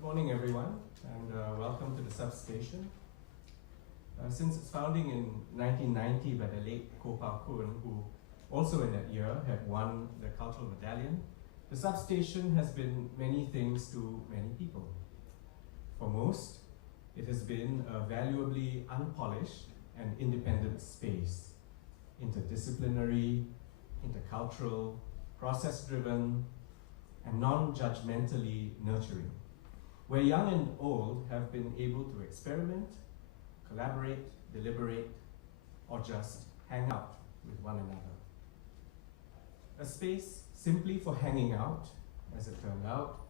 Good morning, everyone, and welcome to the Substation. Since its founding in 1990 by the late Ko Pa Kun, who also in that year had won the Cultural Medallion, the Substation has been many things to many people. For most, it has been a valuably unpolished and independent space, interdisciplinary, intercultural, process-driven, and non-judgmentally nurturing, where young and old have been able to experiment, collaborate, deliberate, or just hang out with one another. A space simply for hanging out, as it turned out,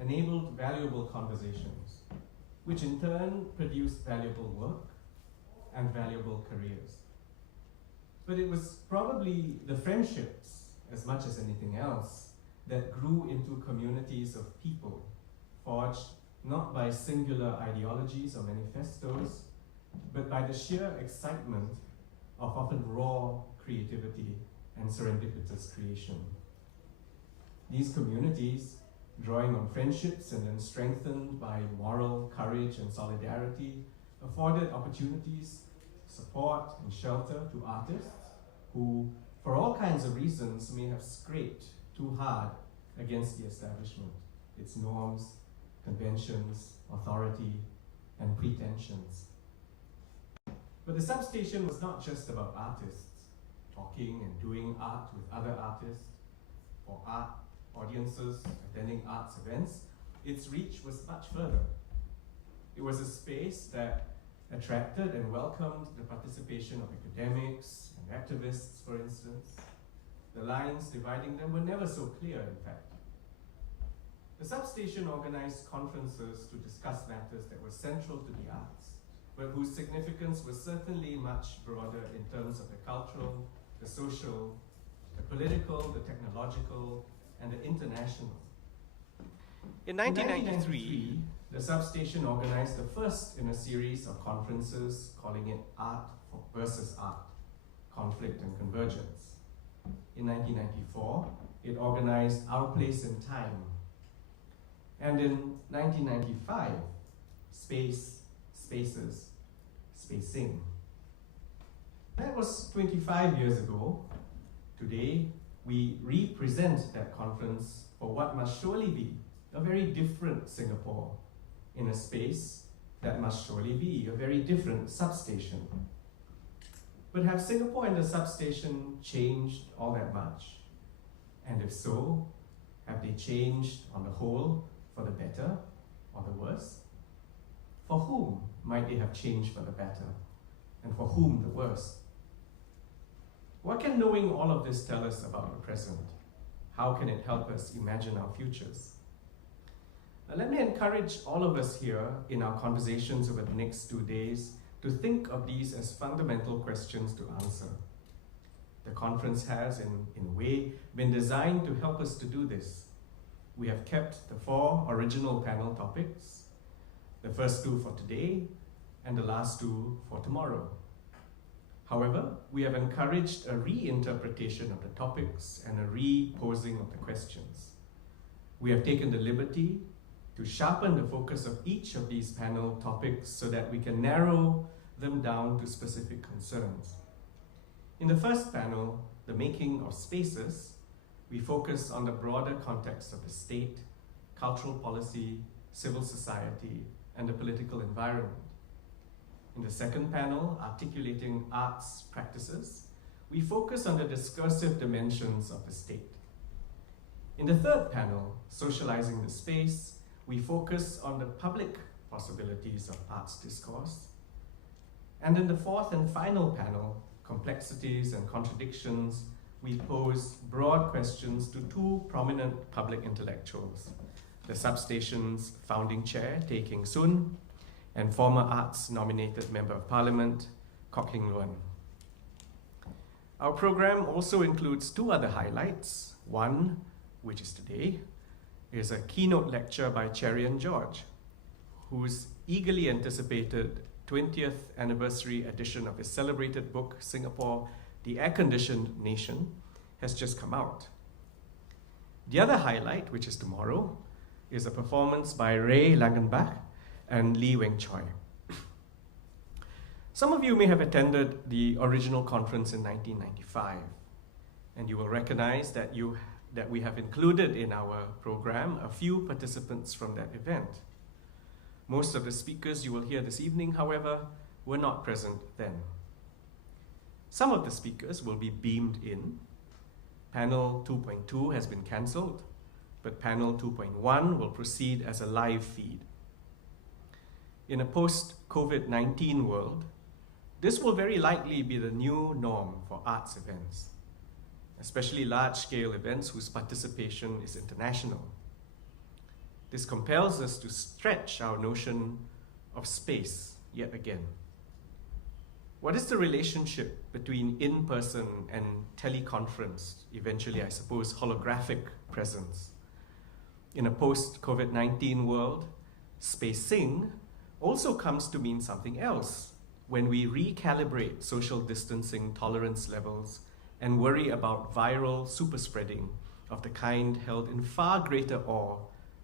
enabled valuable conversations, which in turn produced valuable work and valuable careers. But it was probably the friendships, as much as anything else, that grew into communities of people, forged not by singular ideologies or manifestos, but by the sheer excitement of often raw creativity and serendipitous creation. These communities, drawing on friendships and then strengthened by moral courage and solidarity, afforded opportunities, support, and shelter to artists who, for all kinds of reasons, may have scraped too hard against the establishment, its norms, conventions, authority, and pretensions. But the Substation was not just about artists talking and doing art with other artists, or art audiences attending arts events. Its reach was much further. It was a space that attracted and welcomed the participation of academics and activists, for instance. The lines dividing them were never so clear, in fact. The Substation organized conferences to discuss matters that were central to the arts, but whose significance was certainly much broader in terms of the cultural, the social, the political, the technological, and the international. In 1993, the Substation organized the first in a series of conferences, calling it Art versus Art, Conflict and Convergence. In 1994, it organized Our Place in Time. And in 1995, Space, Spaces, Spacing. That was 25 years ago. Today, we represent that conference for what must surely be a very different Singapore in a space that must surely be a very different Substation. But have Singapore and the Substation changed all that much? And if so, have they changed on the whole for the better or the worse? For whom might they have changed for the better, and for whom the worse? What can knowing all of this tell us about the present? How can it help us imagine our futures? Now, let me encourage all of us here in our conversations over the next 2 days to think of these as fundamental questions to answer. The conference has, in a way, been designed to help us to do this. We have kept the 4 original panel topics, the first 2 for today, and the last 2 for tomorrow. However, we have encouraged a reinterpretation of the topics and a re-posing of the questions. We have taken the liberty to sharpen the focus of each of these panel topics so that we can narrow them down to specific concerns. In the first panel, The Making of Spaces, we focus on the broader context of the state, cultural policy, civil society, and the political environment. In the second panel, Articulating Arts Practices, we focus on the discursive dimensions of the state. In the third panel, Socializing the Space, we focus on the public possibilities of arts discourse. And in the fourth and final panel, Complexities and Contradictions, we pose broad questions to 2 prominent public intellectuals, the Substation's founding chair, Tay Keng Soon, and former arts-nominated Member of Parliament, Kok Heng Luan. Our program also includes 2 other highlights. One, which is today, is a keynote lecture by Cherian George, whose eagerly anticipated 20th anniversary edition of his celebrated book, Singapore, The Air-Conditioned Nation, has just come out. The other highlight, which is tomorrow, is a performance by Ray Langenbach and Lee Weng Choi. Some of you may have attended the original conference in 1995, and you will recognize that we have included in our program a few participants from that event. Most of the speakers you will hear this evening, however, were not present then. Some of the speakers will be beamed in. Panel 2.2 has been cancelled, but panel 2.1 will proceed as a live feed. In a post-COVID-19 world, this will very likely be the new norm for arts events, especially large-scale events whose participation is international. This compels us to stretch our notion of space yet again. What is the relationship between in-person and teleconference, eventually I suppose holographic presence? In a post-COVID-19 world, spacing also comes to mean something else when we recalibrate social distancing tolerance levels and worry about viral superspreading of the kind held in far greater awe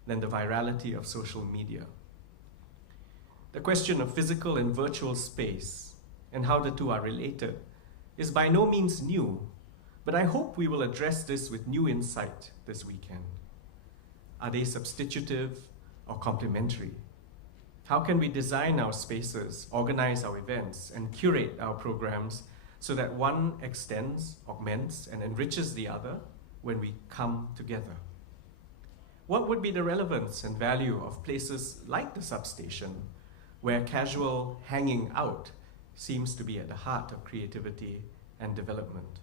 than the virality of social media. The question of physical and virtual space and how the two are related is by no means new, but I hope we will address this with new insight this weekend. Are they substitutive or complementary? How can we design our spaces, organize our events, and curate our programs so that one extends, augments, and enriches the other when we come together? What would be the relevance and value of places like the Substation, where casual hanging out seems to be at the heart of creativity and development?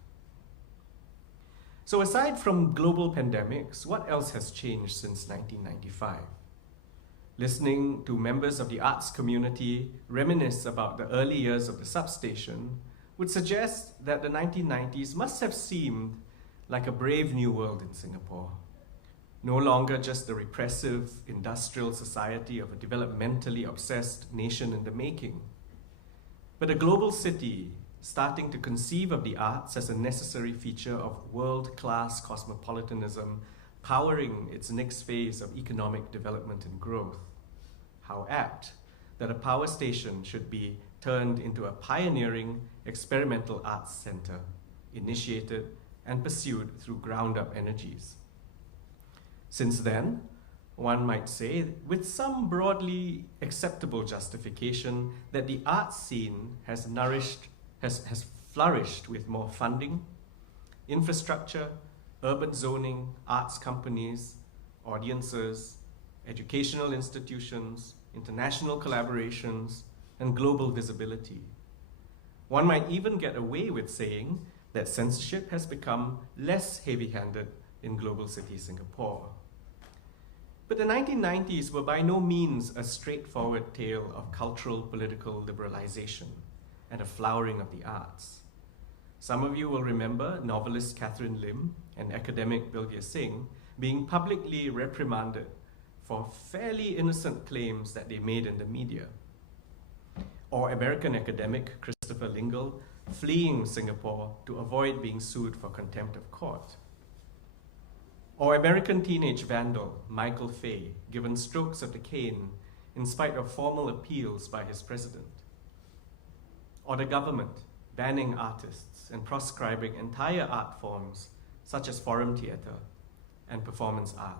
So aside from global pandemics, what else has changed since 1995? Listening to members of the arts community reminisce about the early years of the Substation would suggest that the 1990s must have seemed like a brave new world in Singapore. No longer just the repressive industrial society of a developmentally obsessed nation in the making, but a global city starting to conceive of the arts as a necessary feature of world-class cosmopolitanism powering its next phase of economic development and growth. How apt that a power station should be turned into a pioneering experimental arts center, initiated and pursued through ground-up energies. Since then, one might say, with some broadly acceptable justification, that the arts scene has flourished with more funding, infrastructure, urban zoning, arts companies, audiences, educational institutions, international collaborations, and global visibility. One might even get away with saying that censorship has become less heavy-handed in global city Singapore. But the 1990s were by no means a straightforward tale of cultural political liberalization and a flowering of the arts. Some of you will remember novelist Catherine Lim and academic Bilgir Singh being publicly reprimanded for fairly innocent claims that they made in the media. Or American academic Christopher Lingle fleeing Singapore to avoid being sued for contempt of court. Or American teenage vandal Michael Fay given strokes of the cane in spite of formal appeals by his president. Or the government banning artists and proscribing entire art forms such as forum theatre and performance art.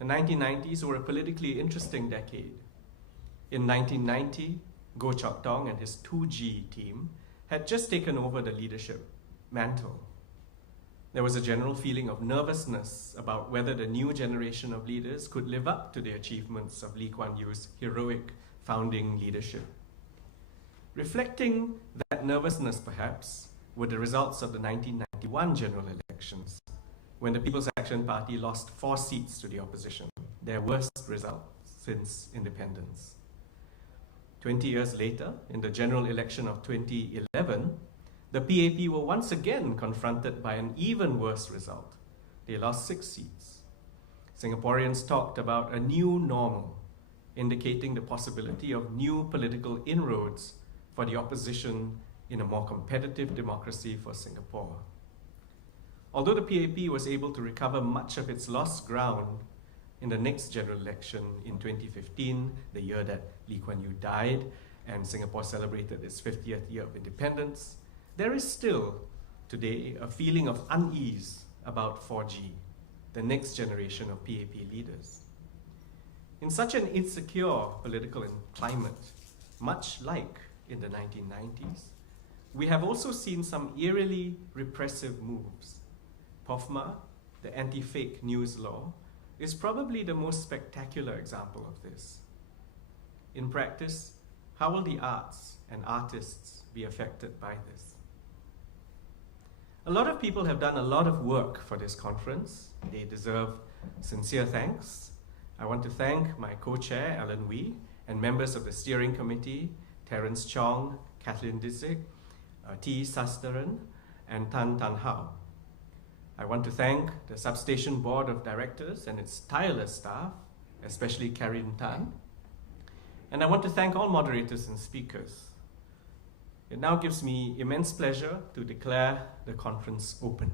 The 1990s were a politically interesting decade. In 1990, Goh Chok Tong and his 2G team had just taken over the leadership mantle. There was a general feeling of nervousness about whether the new generation of leaders could live up to the achievements of Lee Kuan Yew's heroic founding leadership. Reflecting that nervousness, perhaps, were the results of the 1991 general elections, when the People's Action Party lost 4 seats to the opposition, their worst result since independence. 20 years later, in the general election of 2011, the PAP were once again confronted by an even worse result. They lost 6 seats. Singaporeans talked about a new normal, indicating the possibility of new political inroads for the opposition in a more competitive democracy for Singapore. Although the PAP was able to recover much of its lost ground, in the next general election in 2015, the year that Lee Kuan Yew died and Singapore celebrated its 50th year of independence, there is still today a feeling of unease about 4G, the next generation of PAP leaders. In such an insecure political climate, much like in the 1990s, we have also seen some eerily repressive moves. POFMA, the anti-fake news law, is probably the most spectacular example of this. In practice, how will the arts and artists be affected by this? A lot of people have done a lot of work for this conference. They deserve sincere thanks. I want to thank my co-chair, Alan Wee, and members of the steering committee, Terence Chong, Kathleen Disick, T. Sastaran, and Tan Tan Hao. I want to thank the Substation Board of Directors and its tireless staff, especially Karin Tan. And I want to thank all moderators and speakers. It now gives me immense pleasure to declare the conference open.